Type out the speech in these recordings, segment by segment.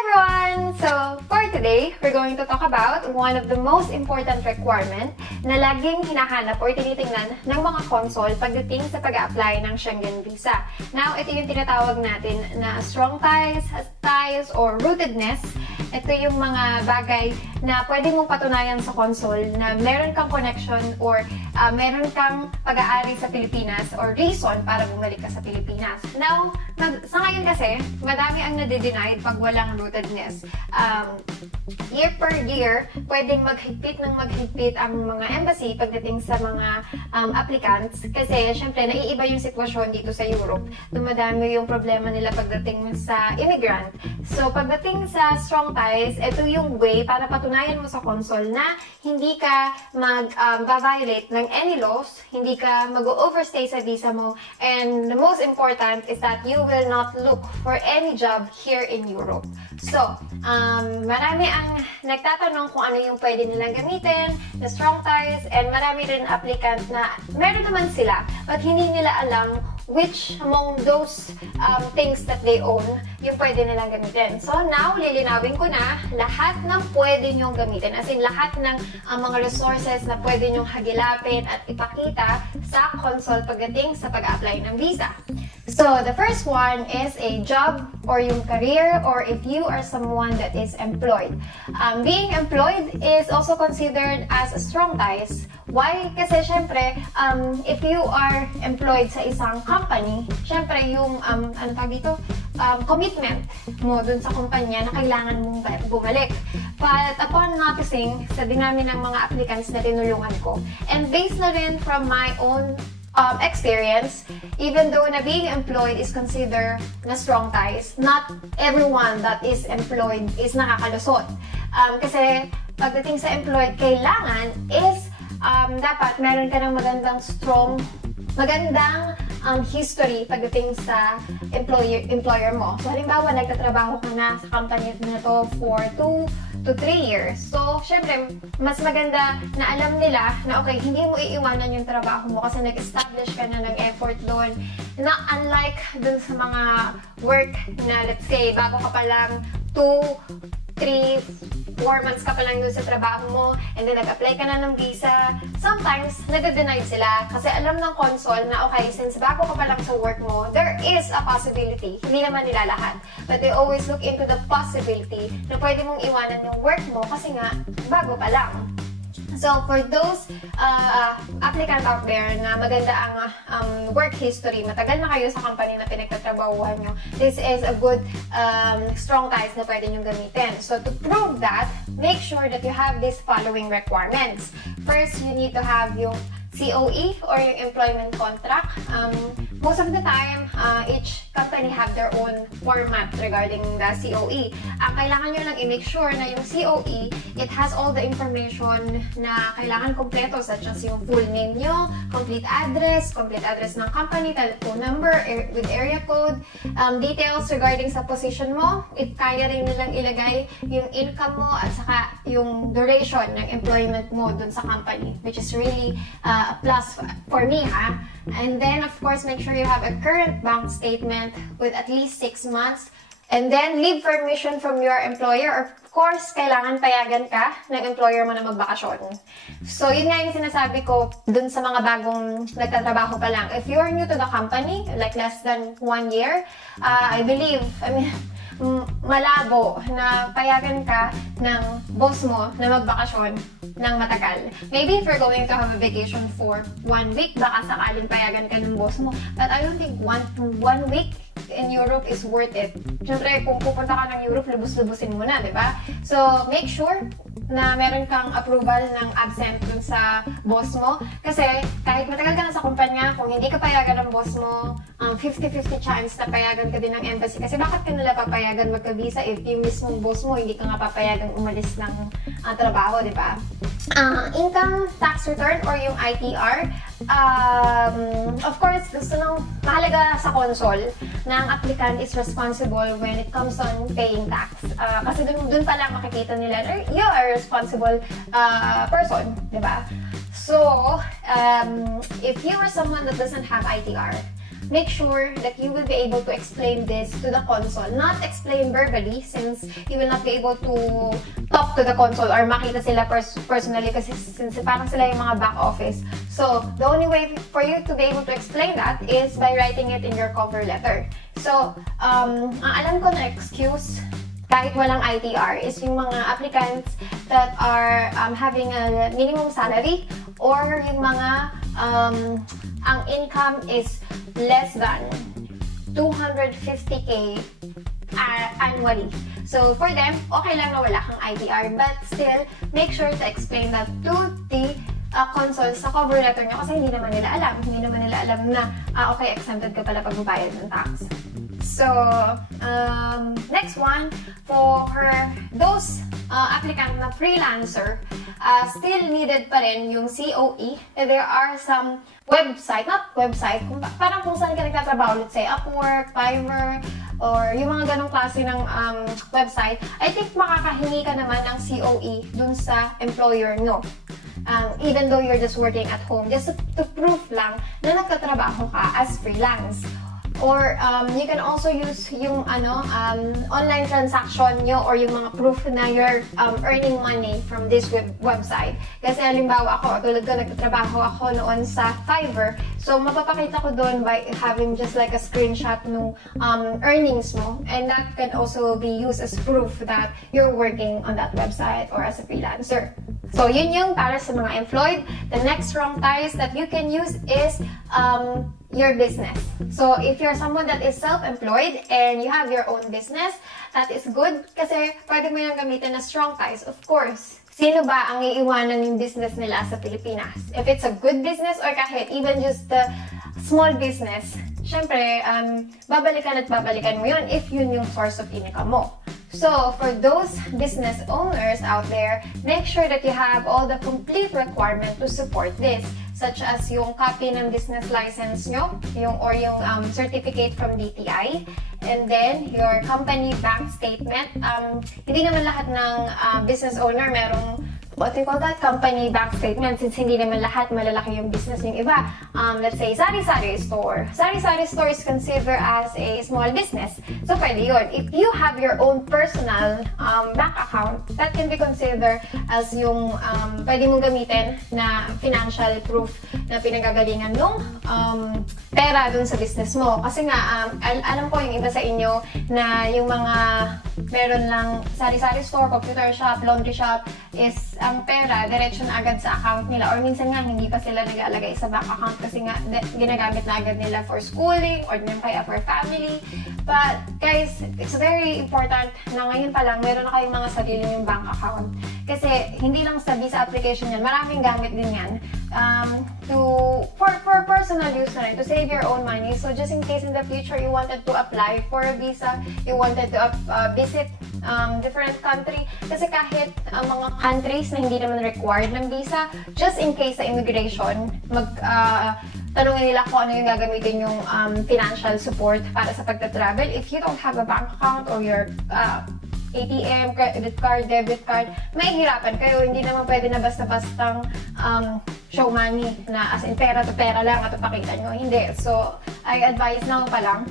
everyone! So, for today, we're going to talk about one of the most important requirement na laging hinahanap or tinitingnan ng mga consul pagdating sa pag-a-apply ng Schengen Visa. Now, ito yung tinatawag natin na strong ties, or rootedness. Ito yung mga bagay na pwede mong patunayan sa consul na meron kang connection or meron kang pag-aari sa Pilipinas or reason para bumalik ka sa Pilipinas. Now, sa ngayon kasi, madami ang nade-denied pag walang rootedness. Year per year, pwedeng maghigpit ang mga embassy pagdating sa mga applicants kasi syempre naiiba yung sitwasyon dito sa Europe. Dumadami yung problema nila pagdating sa immigrant. So pagdating sa strong ties, ito yung way para patunayan mo sa consul na hindi ka mag-violate ng any laws, hindi ka mag-overstay sa visa mo, and the most important is that you will not look for any job here in Europe. So, marami ang nagtatanong kung ano yung pwede nilang gamitin, na strong ties, and marami rin applicant na meron naman sila, but hindi nila alam which among those things that they own yung pwede nilang gamitin. So now, lilinawin ko na lahat ng pwede nyong gamitin. As in, lahat ng mga resources na pwede nyong hagilapin at ipakita sa consul pagdating sa pag-apply ng visa. So, the first one is a job or yung career or if you are someone that is employed. Being employed is also considered as a strong ties. Why? Kasi syempre, if you are employed sa isang company, syempre yung commitment mo dun sa kumpanya na kailangan mong bumalik. But upon noticing sa dinami ng mga applicants na tinulungan ko, and based na rin from my own experience, even though na being employed is considered na strong ties, not everyone that is employed is nakakalusot. Kasi pagdating sa employed, kailangan is dapat meron ka ng magandang history pagdating sa employer mo. So, halimbawa, nagtatrabaho ka na sa company na to for 2 to 3 years. So, syempre, mas maganda na alam nila na okay, hindi mo iiwanan yung trabaho mo kasi nag-establish ka na ng effort doon. Na unlike dun sa mga work na, let's say, bago ka pa lang 2, 3, 4 months ka pa lang dun sa trabaho mo and then nag-apply ka na ng visa, sometimes nade-denied sila kasi alam ng consul na okay, since bago ka pa lang sa work mo, there is a possibility, hindi naman nila lahat, but they always look into the possibility na pwede mong iwanan yung work mo kasi nga bago pa lang. So, for those applicant out there na maganda ang work history, matagal na kayo sa company na pinagtatrabahuhan nyo, this is a good strong ties na pwede nyo gamitin. So, to prove that, make sure that you have these following requirements. First, you need to have yung COE or yung employment contract. Most of the time, each company have their own format regarding the COE. Kailangan nyo lang i-make sure na yung COE, it has all the information na kailangan kompleto such as yung full name nyo, complete address ng company, telephone number, with area code, details regarding sa position mo. If kaya rin nilang ilagay yung income mo at saka yung duration ng employment mo dun sa company, which is really a plus for me, ha? And then, of course, make sure you have a current bank statement with at least 6 months. And then, leave permission from your employer. Or, of course, kailangan payagan ka ng employer mo na magbakasyon. So, yun nga yung sinasabi ko dun sa mga bagong nagtatrabaho pa lang. If you're new to the company, like less than 1 year, I believe, malabo na payagan ka ng boss mo na magbakasyon ng matagal. Maybe if you're going to have a vacation for 1 week, baka sakaling payagan ka ng boss mo. But I don't think 1 week in Europe is worth it. Siyempre, kung pupunta ka ng Europe, lubos-lubusin mo na, di ba? So, make sure na meron kang approval ng absent dun sa boss mo. Kasi, kahit matagal ka na sa kumpanya, kung hindi ka payagan ng boss mo, 50-50 chance na payagan ka din ng embassy. Kasi bakit ka nila papayagan magka-visa if yung mismong boss mo, hindi ka nga papayagan umalis ng trabaho, di ba? Income tax return or yung ITR, of course, gusto nang mahalaga sa consul na ang applicant is responsible when it comes on paying tax. Kasi dun pa lang makikita nila na you are a responsible person, di ba? So, if you are someone that doesn't have ITR, make sure that you will be able to explain this to the consul. Not explain verbally, since you will not be able to talk to the consul or makita sila personally, kasi since parang sila yung mga back office. So, the only way for you to be able to explain that is by writing it in your cover letter. So, ang alam ko na excuse kahit walang ITR is yung mga applicants that are having a minimum salary, or yung mga ang income is less than 250K annually. So, for them, okay lang na wala kang ITR, but still, make sure to explain that to the consul sa cover letter nyo, kasi hindi naman nila alam. Hindi naman nila alam na, okay, exempted ka pala pag mabayad ng tax. So, next one, for those applicant na freelancer, still needed pa rin yung COE. There are some parang kung saan ka nagtatrabaho, let's say Upwork, Fiverr, or yung mga ganong klase ng website, I think makakahingi ka naman ng COE dun sa employer nyo. Even though you're just working at home, just to prove lang na nagtatrabaho ka as freelance. Or you can also use yung online transaction nyo, or yung mga proof na you're earning money from this website. Kasi halimbawa ako, tulad ko, nagtatrabaho ako noon sa Fiverr. So, mapapakita ko doon by having just like a screenshot ng earnings mo. And that can also be used as proof that you're working on that website or as a freelancer. So, yun yung para sa mga employed. The next strong ties that you can use is your business. So, if you're someone that is self-employed and you have your own business, that is good kasi pwede mo yung gamitin na strong ties, of course. Sino ba ang iiwanan yung business nila sa Pilipinas? If it's a good business or kahit even just the small business, syempre, babalikan at babalikan mo yun if yun yung source of income mo. So, for those business owners out there, make sure that you have all the complete requirement to support this, such as yung copy ng business license nyo, yung certificate from DTI, and then your company bank statement. Hindi naman lahat ng business owner merong what do you call that? Company bank statement, since hindi naman lahat malalaki yung business yung iba. Let's say, sari-sari store. Sari-sari store is considered as a small business. So, pwede yun. If you have your own personal bank account, that can be considered as yung pwede mong gamitin na financial proof na pinagagalingan ng pera dun sa business mo. Kasi nga, alam ko yung iba sa inyo na yung mga meron lang sari-sari store, computer shop, laundry shop, is ang pera, diretso na agad sa account nila. Or minsan nga, hindi pa sila nag-aalagay sa bank account kasi nga, ginagamit na agad nila for schooling or kaya for family. But, guys, it's very important na ngayon pa lang, meron na kayong mga sarili yung bank account. Kasi, hindi lang sa visa application yan, maraming gamit din yan. For personal use na rin, to save your own money. So, just in case in the future, you wanted to apply for a visa, you wanted to visit different country. Kasi kahit mga countries na hindi naman required ng visa, just in case sa immigration, tanungin nila kung ano yung gagamitin yung financial support para sa pagta-travel. If you don't have a bank account or your ATM, credit card, debit card, may hirapan kayo. Hindi naman pwede na basta-bastang show money na as in pera to pera lang at ipakita nyo. Hindi. So, I advise na pa lang,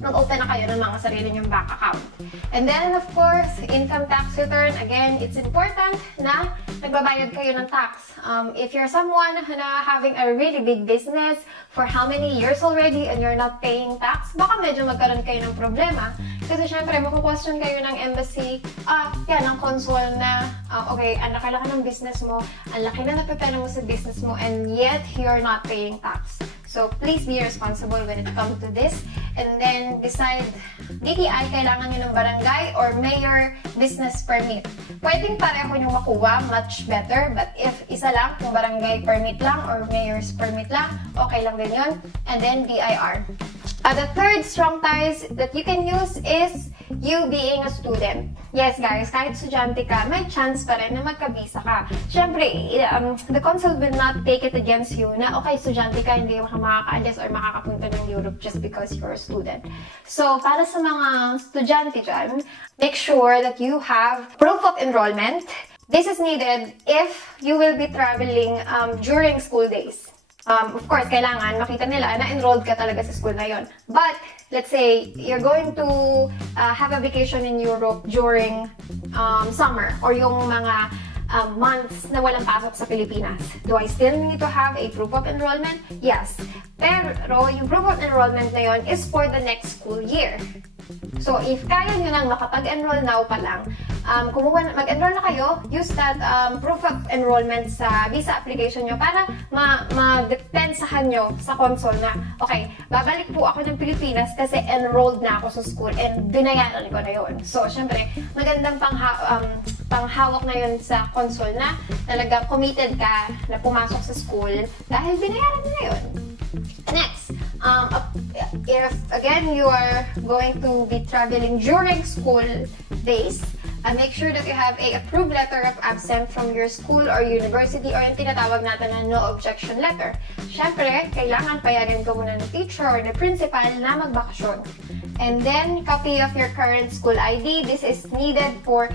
mag-open na kayo ng mga sarili nyong bank account. And then, of course, income tax return. Again, it's important na nagbabayad kayo ng tax. If you're someone na having a really big business for how many years already and you're not paying tax, baka medyo magkaroon kayo ng problema. Kasi syempre, maku-question kayo ng embassy, ng consul na, okay, ang laki-laki ng business mo, ang laki na napipera mo sa business mo, and yet you're not paying tax. So, please be responsible when it comes to this. And then, beside DTI, kailangan nyo ng barangay or mayor business permit. Pwedeng pareho nyo makuha, much better. But if isa lang, kung barangay permit lang or mayor's permit lang, okay lang din yun. And then, BIR. The third strong ties that you can use is you being a student. Yes, guys, kahit estudyante ka, may chance pa rin na magka-visa ka. Siyempre, the consul will not take it against you na, okay, estudyante ka, hindi ka makakaalis or makakapunta ng Europe just because you're a student. So, para sa mga estudyante dyan, make sure that you have proof of enrollment. This is needed if you will be traveling during school days. Of course, kailangan makita nila na enrolled ka talaga sa school na yon. But, let's say, you're going to have a vacation in Europe during summer or yung mga months na walang pasok sa Pilipinas. Do I still need to have a proof of enrollment? Yes. Pero yung proof of enrollment na yun is for the next school year. So, if kaya nyo nang makapag-enroll now pa lang, mag-enroll na kayo, use that proof of enrollment sa visa application nyo para ma-depensahan nyo sa Consul na, okay, babalik po ako ng Pilipinas kasi enrolled na ako sa school and binayaran ko na yun. So, syempre, magandang panghawak na yun sa Consul na talagang committed ka na pumasok sa school dahil binayaran mo na yun. Next, if again you are going to be traveling during school days, make sure that you have a approved letter of absence from your school or university or yung tinatawag natin na no objection letter. Siyempre, kailangan payagan ka muna ng teacher or ng principal na magbakasyon. And then, copy of your current school ID. This is needed for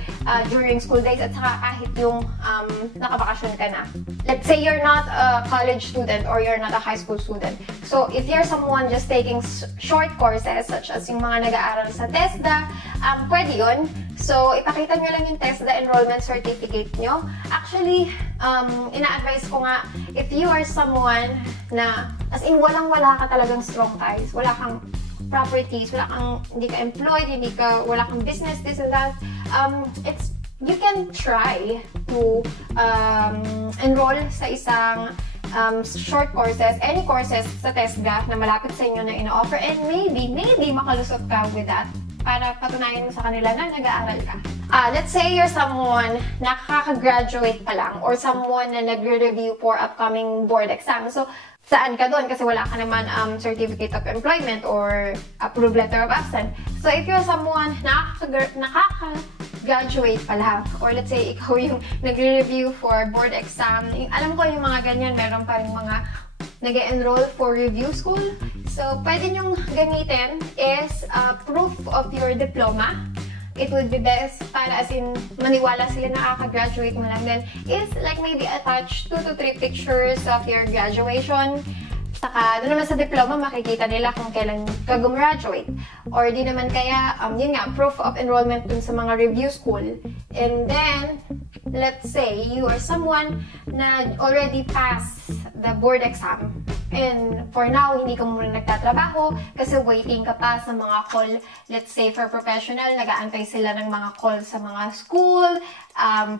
during school days at saka kahit yung nakabakasyon ka na. Let's say you're not a college student or you're not a high school student. So, if you're someone just taking short courses such as yung mga nag-aaral sa TESDA, pwede yun. So, ipakita nyo lang yung TESDA enrollment certificate nyo. Actually, ina-advise ko nga, if you are someone na, as in, walang-wala ka talagang strong ties, wala kang properties, hindi ka employed, wala kang business, this and that, you can try to enroll sa isang short courses, any courses sa TESDA na malapit sa inyo na ina-offer, and maybe makalusot ka with that para patunayan mo sa kanila na nag-aaral ka. Let's say you're someone na kaka-graduate pa lang or someone na nagre-review for upcoming board exam. So, saan ka doon? Kasi wala ka naman certificate of employment or approved letter of absence. So, if you're someone na nakaka-graduate pa lang, or let's say ikaw yung nagre-review for board exam, alam ko yung mga ganyan, meron pa rin mga nag-enroll for review school. So, pwede nyong gamitin is proof of your diploma. It would be best para as in maniwala sila na kaka-graduate mo lang. Then, is like maybe attach 2 to 3 pictures of your graduation. Saka, doon naman sa diploma, makikita nila kung kailan ka gumraduate. Or di naman kaya, yun nga, proof of enrollment dun sa mga review school. And then, let's say you are someone na already passed the board exam. And for now, hindi ka muna nagtatrabaho kasi waiting ka pa sa mga call. Let's say for professional, nag-aantay sila ng mga call sa mga school,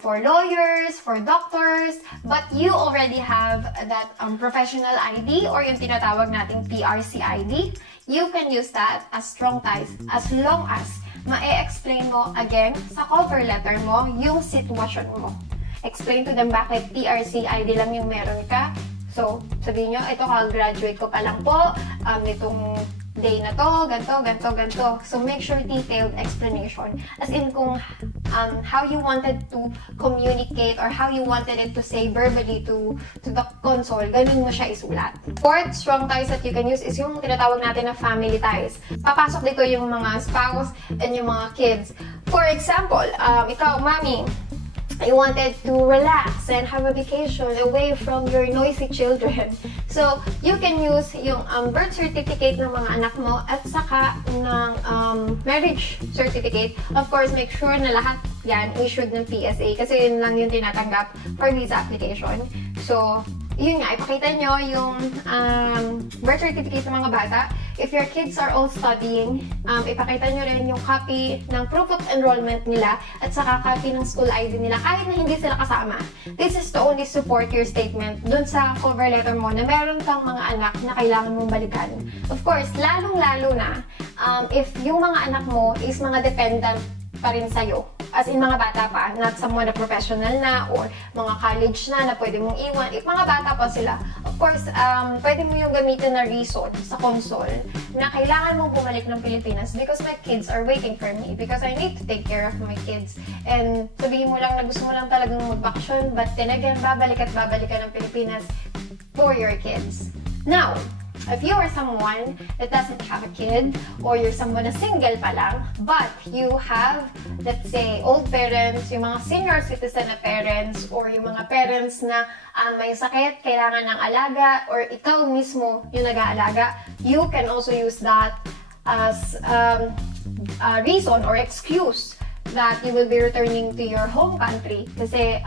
for lawyers, for doctors. But you already have that professional ID or yung tinatawag nating PRC ID. You can use that as strong ties as long as ma-explain mo again sa cover letter mo yung sitwasyon mo. Explain to them bakit PRC ID lang yung meron ka. So, sabihin nyo, ito ka-graduate ko pa lang po, nitong day na to, ganto. So, make sure detailed explanation. As in kung how you wanted to communicate or how you wanted it to say verbally to the consul, ganun mo siya isulat. Fourth strong ties that you can use is yung tinatawag natin na family ties. Papasok dito yung mga spouse and yung mga kids. For example, ikaw, mommy, you wanted to relax and have a vacation away from your noisy children. So, you can use yung birth certificate ng mga anak mo at saka ng marriage certificate. Of course, make sure na lahat yan issued ng PSA kasi yun lang yung tinatanggap for visa application. So, yun nga, ipakita nyo yung birth certificate ng mga bata. If your kids are all studying, ipakita nyo rin yung copy ng proof of enrollment nila at saka copy ng school ID nila kahit na hindi sila kasama. This is to only support your statement dun sa cover letter mo na meron kang mga anak na kailangan mong balikan. Of course, lalong-lalo na if yung mga anak mo is mga dependent pa rin sa'yo. As in mga bata pa, not someone na professional na or mga college na pwede mong iwan. If mga bata pa sila, of course, pwede mo yung gamitin na reason sa consul na kailangan mong bumalik ng Pilipinas because my kids are waiting for me because I need to take care of my kids. And sabihin mo lang na gusto mo lang talagang mag-vacation but then again, babalik ka ng Pilipinas for your kids. Now, If you are someone that doesn't have a kid, or you're someone na single pa lang, but you have, let's say, old parents, yung mga senior citizen na parents, or yung mga parents na may sakit, kailangan ng alaga, or ikaw mismo yung nag-aalaga, you can also use that as a reason or excuse that you will be returning to your home country. Kasi,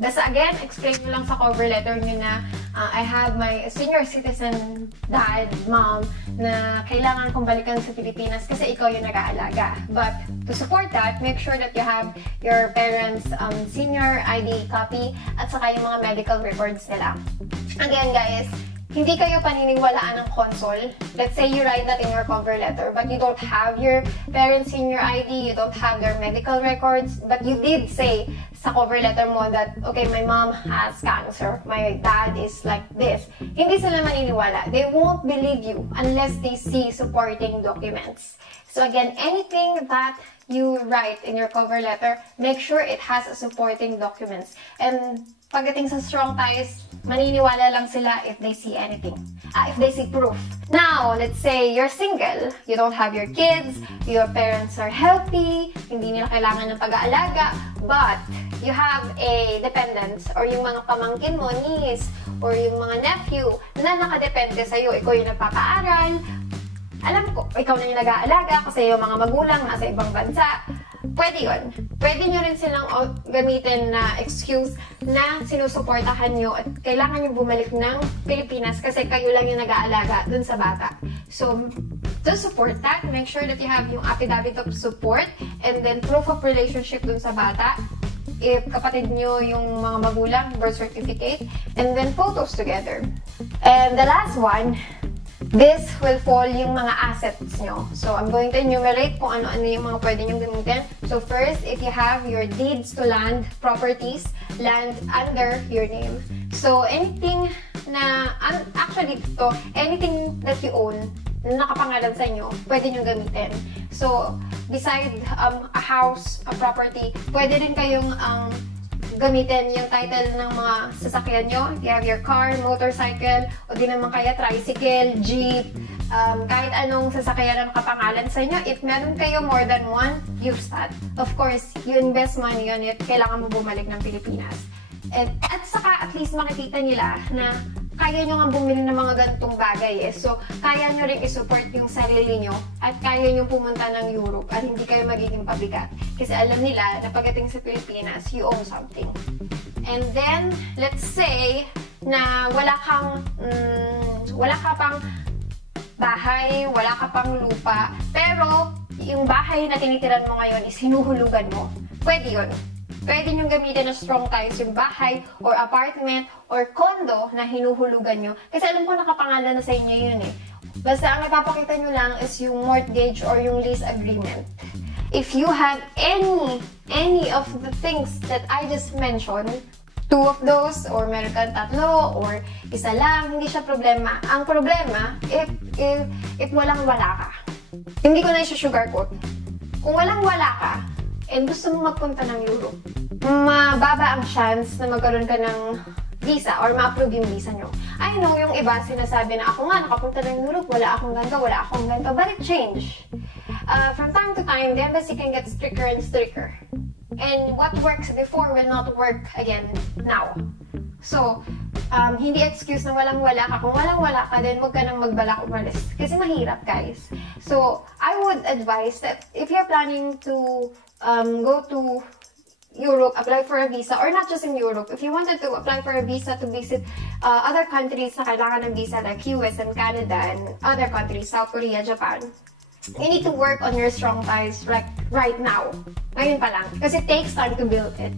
basta again, explain nyo lang sa cover letter nyo na I have my senior citizen dad, mom, na kailangan kong balikan sa Pilipinas kasi ikaw yung nag-aalaga. But to support that, make sure that you have your parents' senior ID copy at saka yung mga medical records nila. Again, guys, hindi kayo paniniwalaan ng Consul. Let's say you write that in your cover letter, but you don't have your parents' senior ID, you don't have their medical records, but you did say sa cover letter mo that, okay, my mom has cancer, my dad is like this. Hindi sila maniniwala. They won't believe you unless they see supporting documents. So again, anything that you write in your cover letter, make sure it has a supporting documents. And pagdating sa strong ties, maniniwala lang sila if they see anything. If they see proof. Now, let's say you're single, you don't have your kids, your parents are healthy, hindi nila kailangan ng pag-aalaga, but you have a dependent or yung mga pamangkin mo, niece, or yung mga nephew na nakadepende sa'yo, ikaw yung nagpapaaral, alam ko, ikaw na yung nag-aalaga kasi yung mga magulang nasa ibang bansa, pwede yun. Pwede nyo rin silang gamitin na excuse na sinusuportahan nyo at kailangan nyo bumalik ng Pilipinas kasi kayo lang yung nag-aalaga dun sa bata. So, to support that, make sure that you have yung affidavit of support and then proof of relationship dun sa bata. If kapatid nyo yung mga magulang, birth certificate, and then photos together. And the last one, this will fall yung mga assets nyo. So, I'm going to enumerate kung ano-ano yung mga pwede nyo gamitin. So, first, if you have your deeds to land, properties, land under your name. So, anything na, actually, ito, anything that you own, na nakapangalan sa inyo, pwede nyo gamitin. So, beside a house, a property, pwede rin kayong gamitin yung title ng mga sasakyan nyo. If you have your car, motorcycle, o di naman kaya tricycle, jeep, kahit anong sasakyan na nakapangalan sa inyo. If meron kayo more than one, use that. Of course, you invest money on it, kailangan mo bumalik ng Pilipinas. At saka, at least makikita nila na kaya nyo nga bumili ng mga ganitong bagay eh. So, kaya nyo rin isupport yung sarili nyo at kaya nyo pumunta ng Europe at hindi kayo magiging pabigat. Kasi alam nila na pagdating sa Pilipinas, you own something. And then, let's say na wala ka pang bahay, wala ka pang lupa, pero yung bahay na tinitiran mo ngayon is hinuhulugan mo. Pwede yun. Pwede nyo gamitin na strong ties yung bahay or apartment or condo na hinuhulugan nyo. Kasi alam ko nakapangalan na sa inyo yun eh. Basta ang ipapakita nyo lang is yung mortgage or yung lease agreement. If you have any of the things that I just mentioned, 2 of those, or meron kang 3, or isa lang, hindi siya problema. Ang problema, if walang-wala ka. Hindi ko na i-sugarcoat. Kung walang-wala ka, and gusto mo magpunta ng Europe, mababa ang chance na magkaroon ka ng visa or ma-approve yung visa nyo. I know yung iba sinasabi na ako nga nakapunta ng Europe, wala akong ganito, but it changed. From time to time, the embassy can get stricter and stricter. And what works before will not work again now. So, hindi excuse na walang-wala ka. Kung walang-wala ka, then huwag ka nang magbalak umalis. Kasi mahirap, guys. So, I would advise that if you're planning to go to Europe, apply for a visa, or not just in Europe, if you wanted to apply for a visa to visit other countries na kailangan ng visa like US and Canada and other countries, South Korea, Japan, you need to work on your strong ties right now. Ngayon pa lang. Kasi it takes time to build it.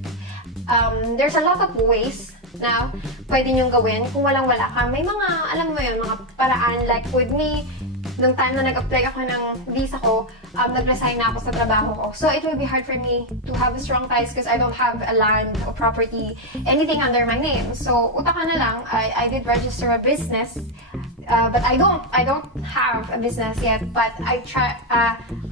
There's a lot of ways na pwede niyong gawin. Kung walang-wala ka, may mga, alam mo yun, mga paraan. Like with me, nung time na nag-apply ako ng visa ko, nag-resign na ako sa trabaho ko. So, it will be hard for me to have strong ties because I don't have a land or property, anything under my name. So, utaka na lang, I did register a business, but I don't have a business yet, but I try,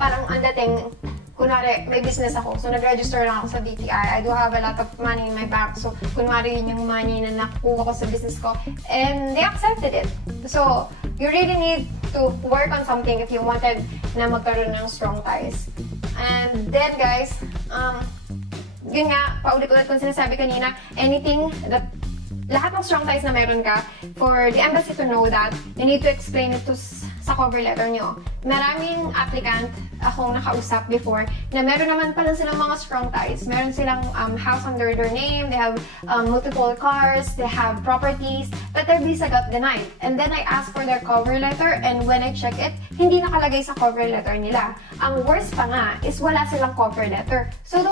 parang ang dating, kunwari, may business ako, so nag-register lang ako sa DTI. I do have a lot of money in my bank, so kunwari yun yung money na nakuha ko sa business ko, and they accepted it. So, you really need to work on something if you wanted na magkaroon ng strong ties. And then, guys, yun nga, paulit-ulit kung sinasabi kanina, anything that lahat ng strong ties na meron ka, for the embassy to know that, you need to explain it to sa cover letter nyo. Maraming applicant akong nakausap before na meron naman pala silang mga strong ties. Meron silang house under their name, they have multiple cars, they have properties, but their visa got denied. And then I asked for their cover letter, and when I check it, hindi nakalagay sa cover letter nila. Ang worst pa nga is wala silang cover letter. So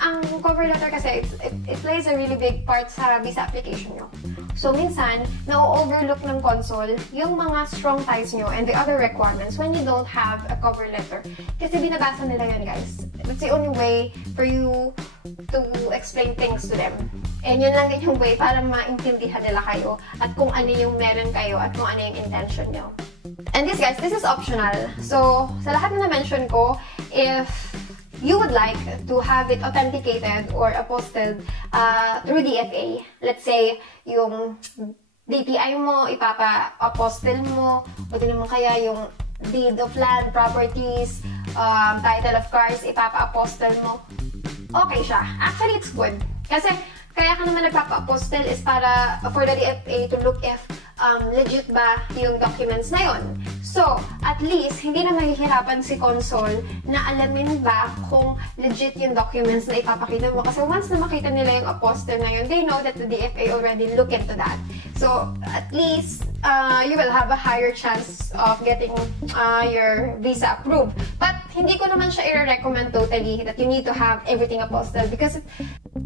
ang cover letter kasi, it plays a really big part sa visa application nyo. So minsan, na-overlook ng consul yung mga strong ties nyo and the other requirements when you don't have a cover letter. Kasi binabasa nila yan, guys. It's the only way for you to explain things to them. And yun lang din yung way para maintindihan nila kayo at kung ano yung meron kayo at kung ano yung intention nyo. And this, guys, this is optional. So, sa lahat na na-mention ko, if you would like to have it authenticated or apostled through DFA, let's say, yung DTI mo, ipapa-apostle mo, o din naman kaya yung deed of land, properties, title of cars, ipapa-apostle mo, okay siya. Actually, it's good. Kasi, kaya ka naman nagpapa-apostle is para for the DFA to look if legit ba yung documents na yon. So, at least, hindi na mahihirapan si Consul na alamin ba kung legit yung documents na ipapakita mo. Kasi once na makita nila yung apostle na yun, they know that the DFA already look into that. So, at least, you will have a higher chance of getting your visa approved. But, hindi ko naman siya i-recommend totally that you need to have everything apostilled because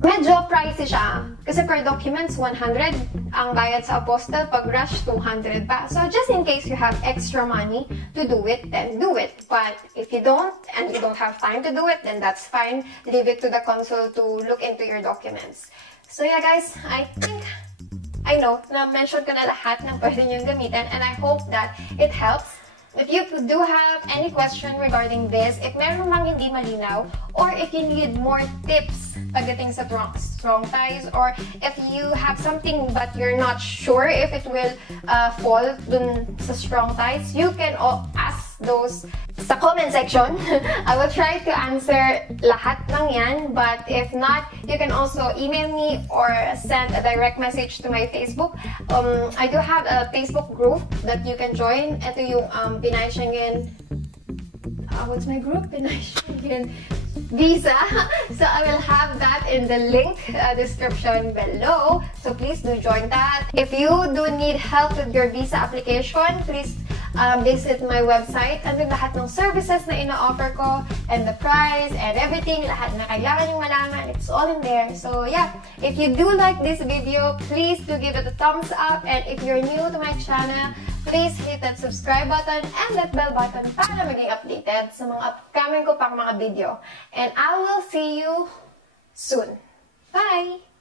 medyo pricey siya. Kasi per documents, 100 ang bayad sa apostle. Pag rush, 200 pa. So, just in case you have extra money to do it, then do it. But if you don't, and you don't have time to do it, then that's fine. Leave it to the consul to look into your documents. So, yeah, guys, I know na mention ko na lahat ng pwede niyong gamitin, and I hope that it helps. If you do have any question regarding this, if meron mang hindi malinaw, or if you need more tips pagdating sa strong ties, or if you have something but you're not sure if it will fall dun sa strong ties, you can ask those sa comment section. I will try to answer lahat ng yan, but if not, you can also email me or send a direct message to my Facebook. I do have a Facebook group that you can join. Ito yung Pinay Schengen, what's my group? Pinay Schengen Visa. So I will have that in the link description below. So please do join that. If you do need help with your visa application, please visit my website. Andun lahat ng services na ina-offer ko, and the price, and everything, lahat na kailangan yung malaman, it's all in there. So yeah, if you do like this video, please do give it a thumbs up, and if you're new to my channel, please hit that subscribe button and that bell button para maging updated sa mga upcoming ko pang mga video. And I will see you soon. Bye!